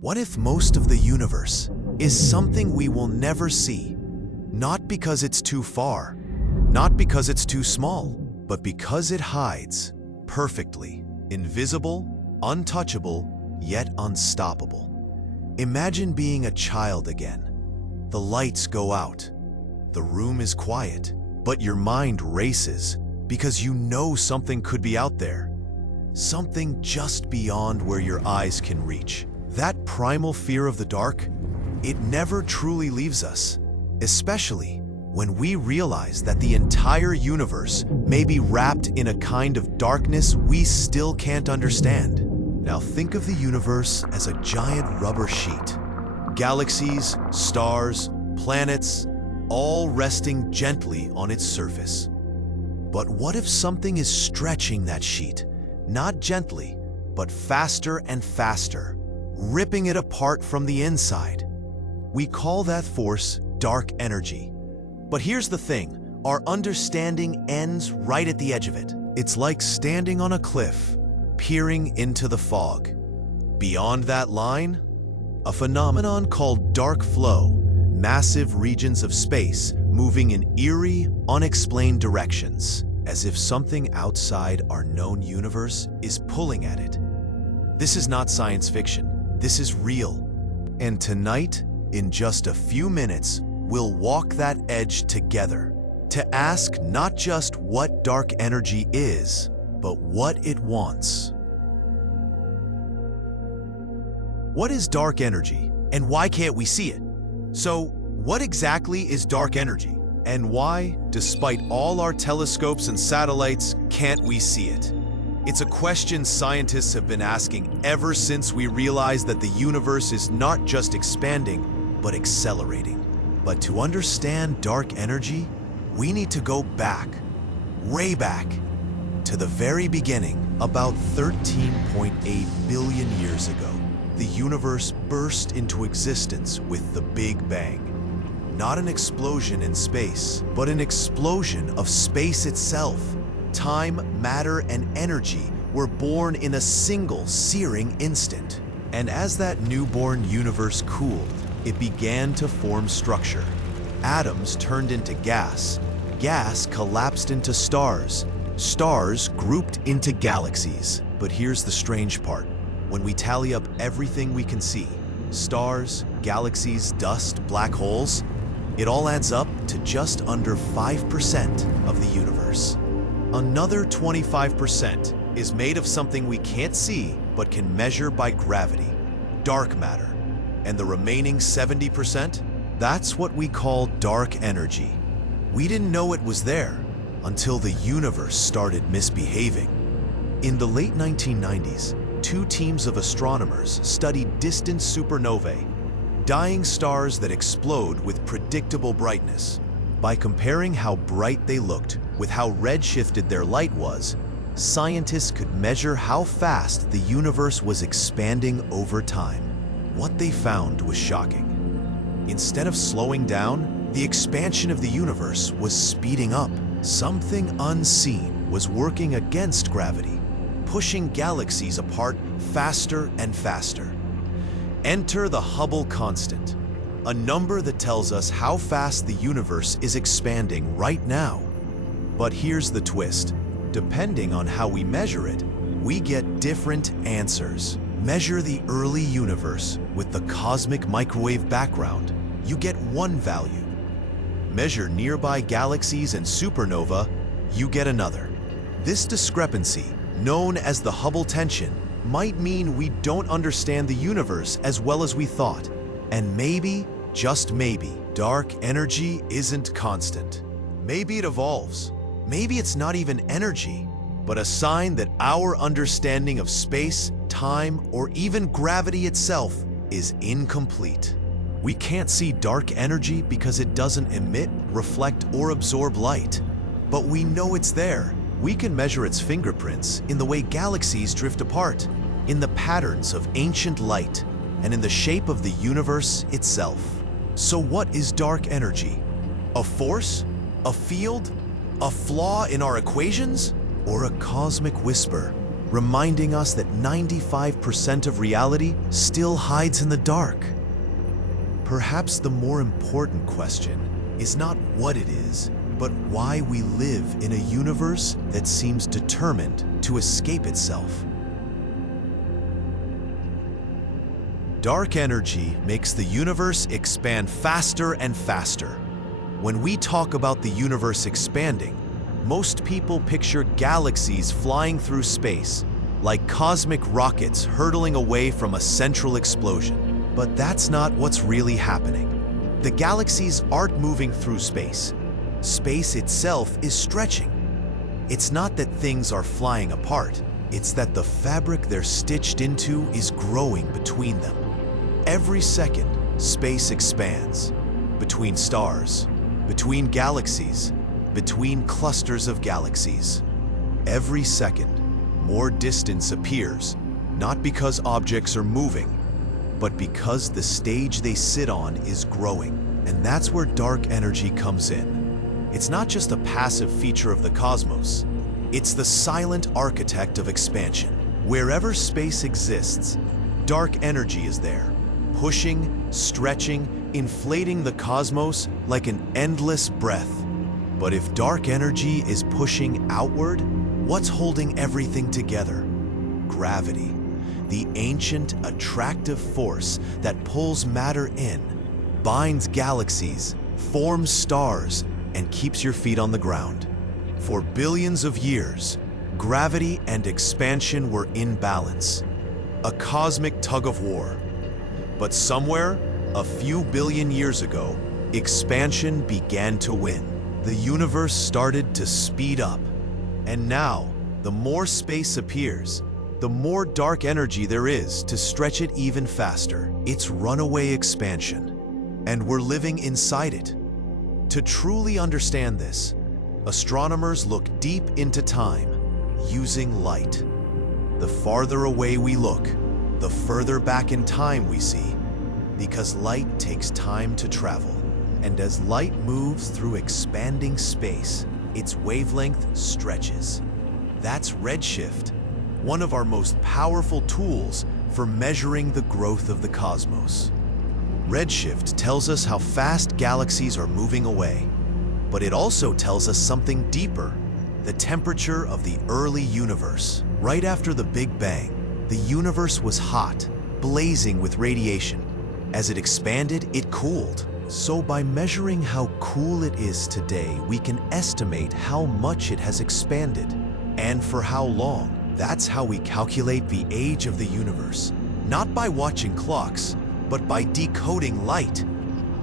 What if most of the universe is something we will never see? Not because it's too far, not because it's too small, but because it hides perfectly, invisible, untouchable, yet unstoppable. Imagine being a child again. The lights go out. The room is quiet, but your mind races because you know something could be out there. Something just beyond where your eyes can reach. That primal fear of the dark, it never truly leaves us, especially when we realize that the entire universe may be wrapped in a kind of darkness we still can't understand. Now think of the universe as a giant rubber sheet. Galaxies, stars, planets, all resting gently on its surface. But what if something is stretching that sheet, not gently, but faster and faster, ripping it apart from the inside? We call that force dark energy. But here's the thing, our understanding ends right at the edge of it. It's like standing on a cliff, peering into the fog. Beyond that line, a phenomenon called dark flow, massive regions of space moving in eerie, unexplained directions, as if something outside our known universe is pulling at it. This is not science fiction, this is real. And tonight, in just a few minutes, we'll walk that edge together to ask not just what dark energy is, but what it wants. What is dark energy, and why can't we see it? So, what exactly is dark energy, and why, despite all our telescopes and satellites, can't we see it? It's a question scientists have been asking ever since we realized that the universe is not just expanding, but accelerating. But to understand dark energy, we need to go back, way back, to the very beginning, about 13.8 billion years ago. The universe burst into existence with the Big Bang. Not an explosion in space, but an explosion of space itself. Time, matter, and energy were born in a single searing instant. And as that newborn universe cooled, it began to form structure. Atoms turned into gas. Gas collapsed into stars. Stars grouped into galaxies. But here's the strange part. When we tally up everything we can see, stars, galaxies, dust, black holes, it all adds up to just under 5% of the universe. Another 25% is made of something we can't see but can measure by gravity, dark matter. And the remaining 70%? That's what we call dark energy. We didn't know it was there until the universe started misbehaving. In the late 1990s, two teams of astronomers studied distant supernovae, dying stars that explode with predictable brightness. By comparing how bright they looked with how redshifted their light was, scientists could measure how fast the universe was expanding over time. What they found was shocking. Instead of slowing down, the expansion of the universe was speeding up. Something unseen was working against gravity, pushing galaxies apart faster and faster. Enter the Hubble constant, a number that tells us how fast the universe is expanding right now. But here's the twist. Depending on how we measure it, we get different answers. Measure the early universe with the cosmic microwave background, you get one value. Measure nearby galaxies and supernova, you get another. This discrepancy, known as the Hubble tension, might mean we don't understand the universe as well as we thought. And maybe, just maybe, dark energy isn't constant. Maybe it evolves. Maybe it's not even energy, but a sign that our understanding of space, time, or even gravity itself is incomplete. We can't see dark energy because it doesn't emit, reflect, or absorb light. But we know it's there. We can measure its fingerprints in the way galaxies drift apart, in the patterns of ancient light, and in the shape of the universe itself. So what is dark energy? A force? A field? A flaw in our equations? Or a cosmic whisper reminding us that 95% of reality still hides in the dark. Perhaps the more important question is not what it is, but why we live in a universe that seems determined to escape itself. Dark energy makes the universe expand faster and faster. When we talk about the universe expanding, most people picture galaxies flying through space, like cosmic rockets hurtling away from a central explosion. But that's not what's really happening. The galaxies aren't moving through space. Space itself is stretching. It's not that things are flying apart, it's that the fabric they're stitched into is growing between them. Every second, space expands. Between stars, between galaxies, between clusters of galaxies. Every second, more distance appears, not because objects are moving, but because the stage they sit on is growing. And that's where dark energy comes in. It's not just a passive feature of the cosmos. It's the silent architect of expansion. Wherever space exists, dark energy is there, pushing, stretching, inflating the cosmos like an endless breath. But if dark energy is pushing outward, what's holding everything together? Gravity, the ancient, attractive force that pulls matter in, binds galaxies, forms stars, and keeps your feet on the ground. For billions of years, gravity and expansion were in balance, a cosmic tug-of-war. But somewhere, a few billion years ago, expansion began to win. The universe started to speed up. And now, the more space appears, the more dark energy there is to stretch it even faster. It's runaway expansion, and we're living inside it. To truly understand this, astronomers look deep into time, using light. The farther away we look, the further back in time we see, because light takes time to travel. And as light moves through expanding space, its wavelength stretches. That's redshift, one of our most powerful tools for measuring the growth of the cosmos. Redshift tells us how fast galaxies are moving away, but it also tells us something deeper, the temperature of the early universe. Right after the Big Bang, the universe was hot, blazing with radiation. As it expanded, it cooled. So by measuring how cool it is today, we can estimate how much it has expanded and for how long. That's how we calculate the age of the universe. Not by watching clocks, but by decoding light.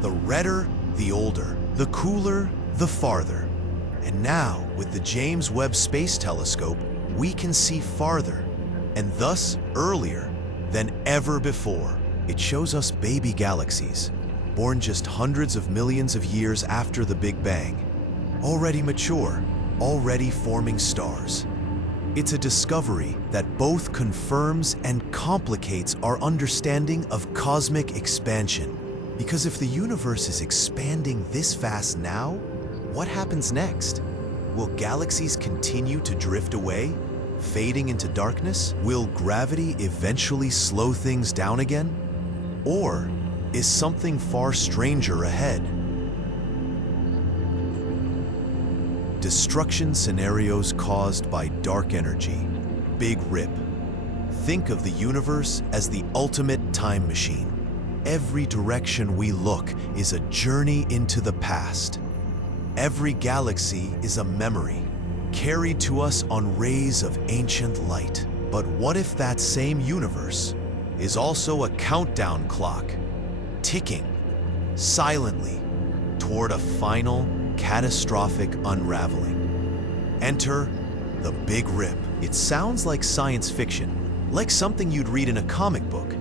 The redder, the older. The cooler, the farther. And now, with the James Webb Space Telescope, we can see farther, and thus earlier than ever before. It shows us baby galaxies, born just hundreds of millions of years after the Big Bang, already mature, already forming stars. It's a discovery that both confirms and complicates our understanding of cosmic expansion. Because if the universe is expanding this fast now, what happens next? Will galaxies continue to drift away, fading into darkness? Will gravity eventually slow things down again? Or is something far stranger ahead? Destruction scenarios caused by dark energy. Big Rip. Think of the universe as the ultimate time machine. Every direction we look is a journey into the past. Every galaxy is a memory, carried to us on rays of ancient light. But what if that same universe is also a countdown clock, ticking silently toward a final, catastrophic unraveling? Enter the Big Rip. It sounds like science fiction, like something you'd read in a comic book,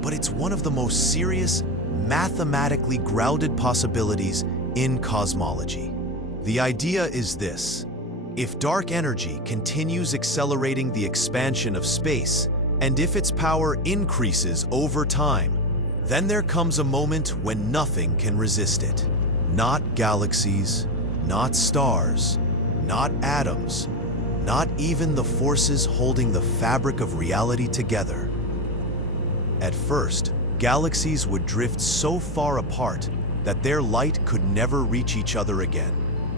but it's one of the most serious, mathematically grounded possibilities in cosmology. The idea is this: if dark energy continues accelerating the expansion of space, and if its power increases over time, then there comes a moment when nothing can resist it. Not galaxies, not stars, not atoms, not even the forces holding the fabric of reality together. At first, galaxies would drift so far apart that their light could never reach each other again.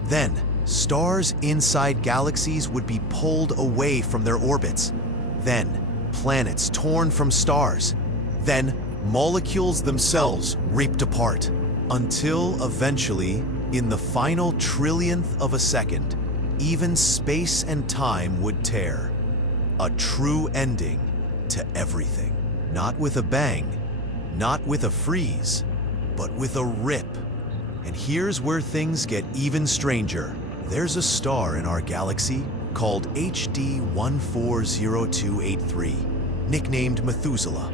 Then, stars inside galaxies would be pulled away from their orbits. Then, planets torn from stars. Then, molecules themselves ripped apart. Until eventually, in the final trillionth of a second, even space and time would tear. A true ending to everything. Not with a bang, not with a freeze, but with a rip. And here's where things get even stranger. There's a star in our galaxy called HD 140283, nicknamed Methuselah.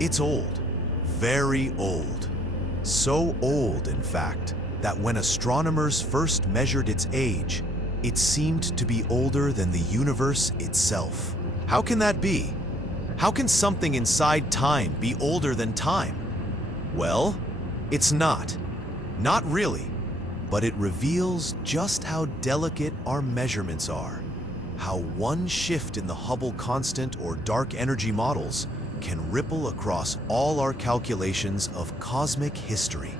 It's old, very old. So old, in fact, that when astronomers first measured its age, it seemed to be older than the universe itself. How can that be? How can something inside time be older than time? Well, it's not. Not really. But it reveals just how delicate our measurements are. How one shift in the Hubble constant or dark energy models can ripple across all our calculations of cosmic history.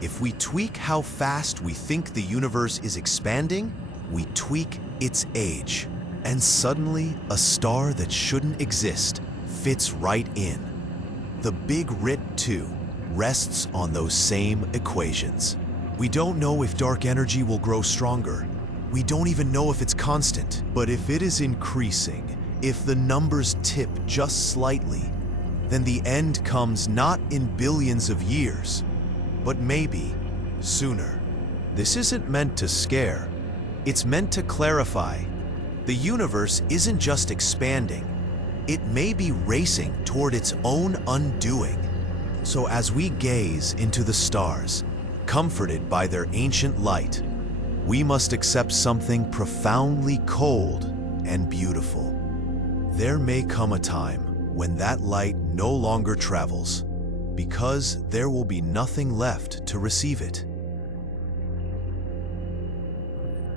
If we tweak how fast we think the universe is expanding, we tweak its age. And suddenly, a star that shouldn't exist fits right in. The Big Rit 2 rests on those same equations. We don't know if dark energy will grow stronger. We don't even know if it's constant. But if it is increasing, if the numbers tip just slightly, then the end comes not in billions of years, but maybe sooner. This isn't meant to scare. It's meant to clarify. The universe isn't just expanding. It may be racing toward its own undoing. So as we gaze into the stars, comforted by their ancient light, we must accept something profoundly cold and beautiful. There may come a time when that light no longer travels, because there will be nothing left to receive it.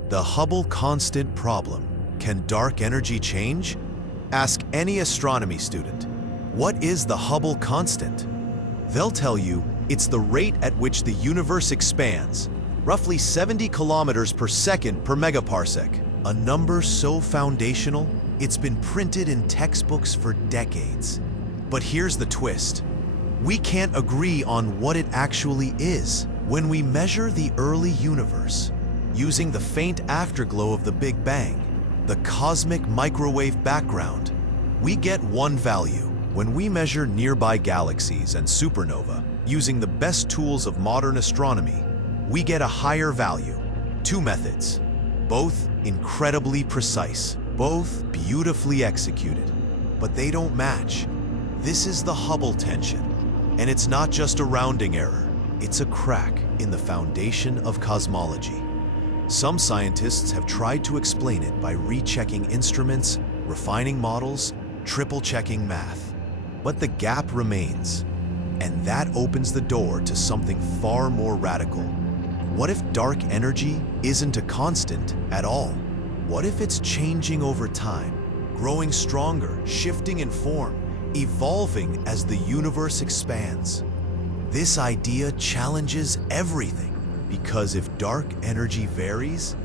The Hubble constant problem. Can dark energy change? Ask any astronomy student, what is the Hubble constant? They'll tell you it's the rate at which the universe expands, roughly 70 kilometers per second per megaparsec. A number so foundational, it's been printed in textbooks for decades. But here's the twist. We can't agree on what it actually is. When we measure the early universe, using the faint afterglow of the Big Bang, the cosmic microwave background, we get one value. When we measure nearby galaxies and supernova, using the best tools of modern astronomy, we get a higher value. Two methods, both incredibly precise, both beautifully executed, but they don't match. This is the Hubble tension, and it's not just a rounding error. It's a crack in the foundation of cosmology. Some scientists have tried to explain it by rechecking instruments, refining models, triple-checking math. But the gap remains, and that opens the door to something far more radical. What if dark energy isn't a constant at all? What if it's changing over time, growing stronger, shifting in form, evolving as the universe expands? This idea challenges everything, because if dark energy varies,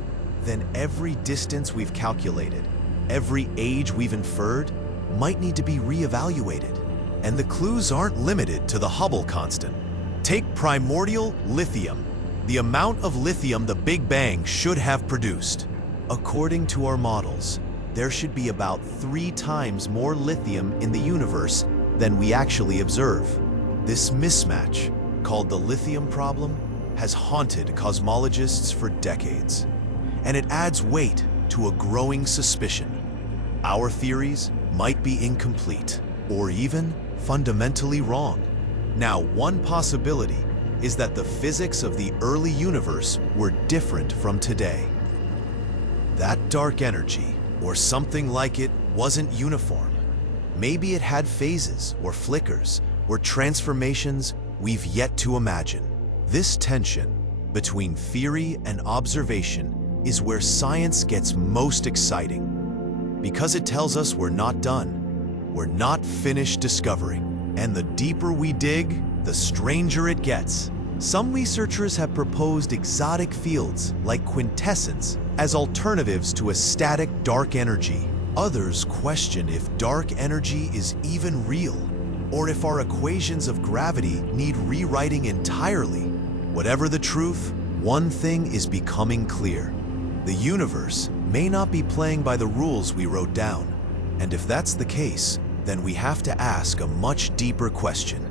then every distance we've calculated, every age we've inferred, might need to be reevaluated. And the clues aren't limited to the Hubble constant. Take primordial lithium, the amount of lithium the Big Bang should have produced. According to our models, there should be about 3 times more lithium in the universe than we actually observe. This mismatch, called the lithium problem, has haunted cosmologists for decades, and it adds weight to a growing suspicion. Our theories might be incomplete, or even fundamentally wrong. Now, one possibility is that the physics of the early universe were different from today. That dark energy, or something like it, wasn't uniform. Maybe it had phases, or flickers, or transformations we've yet to imagine. This tension between theory and observation is where science gets most exciting. Because it tells us we're not done. We're not finished discovering. And the deeper we dig, the stranger it gets. Some researchers have proposed exotic fields like quintessence as alternatives to a static dark energy. Others question if dark energy is even real, or if our equations of gravity need rewriting entirely. Whatever the truth, one thing is becoming clear. The universe may not be playing by the rules we wrote down. And if that's the case, then we have to ask a much deeper question.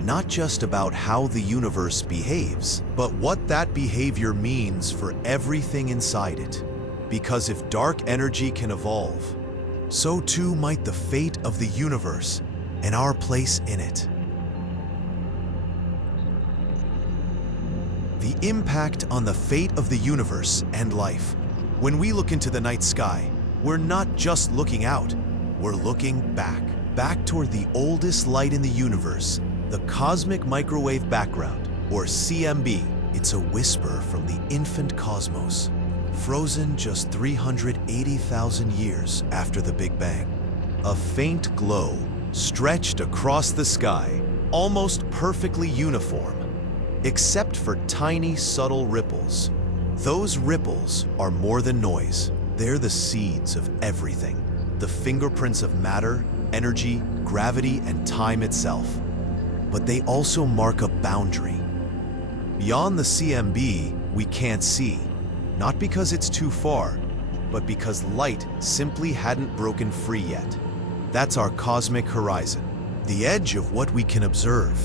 Not just about how the universe behaves, but what that behavior means for everything inside it. Because if dark energy can evolve, so too might the fate of the universe and our place in it. The impact on the fate of the universe and life. When we look into the night sky, we're not just looking out, we're looking back. Back toward the oldest light in the universe, the cosmic microwave background, or CMB. It's a whisper from the infant cosmos, frozen just 380,000 years after the Big Bang. A faint glow stretched across the sky, almost perfectly uniform, except for tiny, subtle ripples. Those ripples are more than noise. They're the seeds of everything. The fingerprints of matter, energy, gravity, and time itself. But they also mark a boundary. Beyond the CMB, we can't see. Not because it's too far, but because light simply hadn't broken free yet. That's our cosmic horizon, the edge of what we can observe.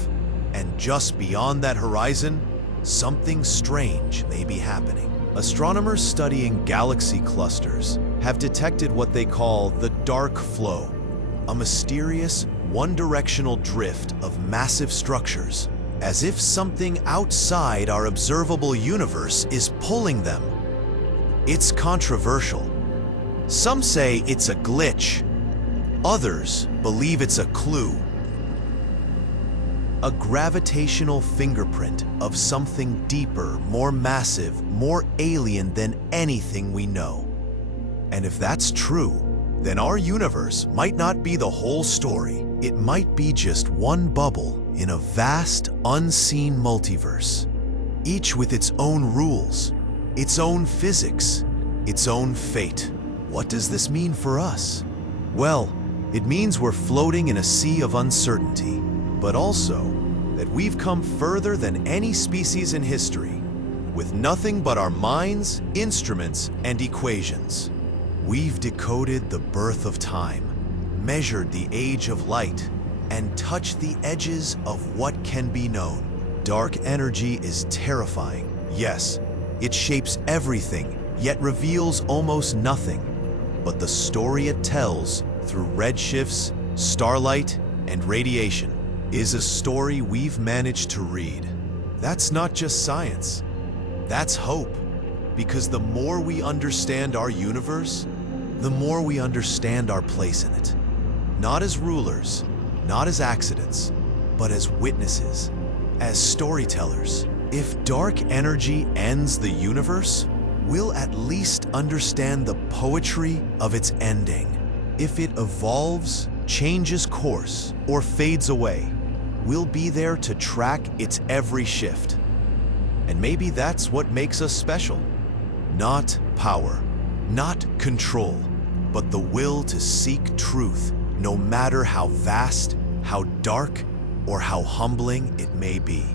And just beyond that horizon, something strange may be happening. Astronomers studying galaxy clusters have detected what they call the dark flow, a mysterious, one-directional drift of massive structures, as if something outside our observable universe is pulling them. It's controversial. Some say it's a glitch. Others believe it's a clue. A gravitational fingerprint of something deeper, more massive, more alien than anything we know. And if that's true, then our universe might not be the whole story. It might be just one bubble in a vast, unseen multiverse, each with its own rules, its own physics, its own fate. What does this mean for us? Well, it means we're floating in a sea of uncertainty, but also that we've come further than any species in history, with nothing but our minds, instruments, and equations. We've decoded the birth of time, measured the age of light, and touched the edges of what can be known. Dark energy is terrifying. Yes, it shapes everything, yet reveals almost nothing. But the story it tells through redshifts, starlight, and radiation is a story we've managed to read. That's not just science, that's hope. Because the more we understand our universe, the more we understand our place in it. Not as rulers, not as accidents, but as witnesses, as storytellers. If dark energy ends the universe, we'll at least understand the poetry of its ending. If it evolves, changes course, or fades away, we'll be there to track its every shift. And maybe that's what makes us special. Not power, not control, but the will to seek truth, no matter how vast, how dark, or how humbling it may be.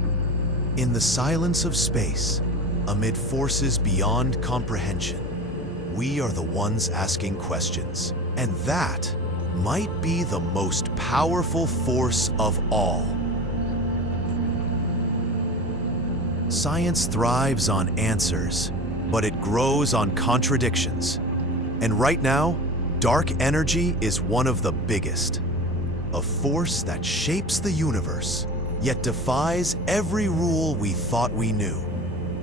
In the silence of space, amid forces beyond comprehension, we are the ones asking questions. And that might be the most powerful force of all. Science thrives on answers, but it grows on contradictions. And right now, dark energy is one of the biggest. A force that shapes the universe, yet defies every rule we thought we knew.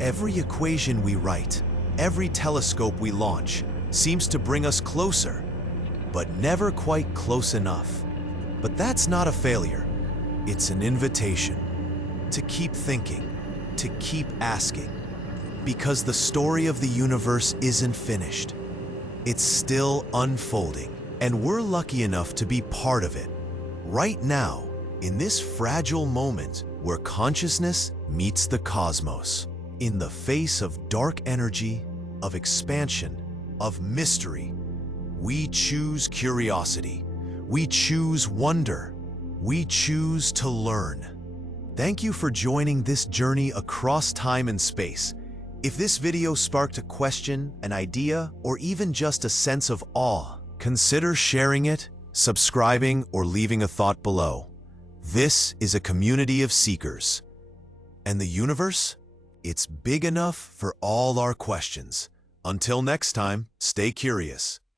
Every equation we write, every telescope we launch, seems to bring us closer, but never quite close enough. But that's not a failure. It's an invitation to keep thinking, to keep asking, because the story of the universe isn't finished. It's still unfolding, and we're lucky enough to be part of it. Right now, in this fragile moment where consciousness meets the cosmos, in the face of dark energy, of expansion, of mystery, we choose curiosity. We choose wonder. We choose to learn. Thank you for joining this journey across time and space. If this video sparked a question, an idea, or even just a sense of awe, consider sharing it, subscribing, or leaving a thought below. This is a community of seekers. And the universe? It's big enough for all our questions. Until next time, stay curious.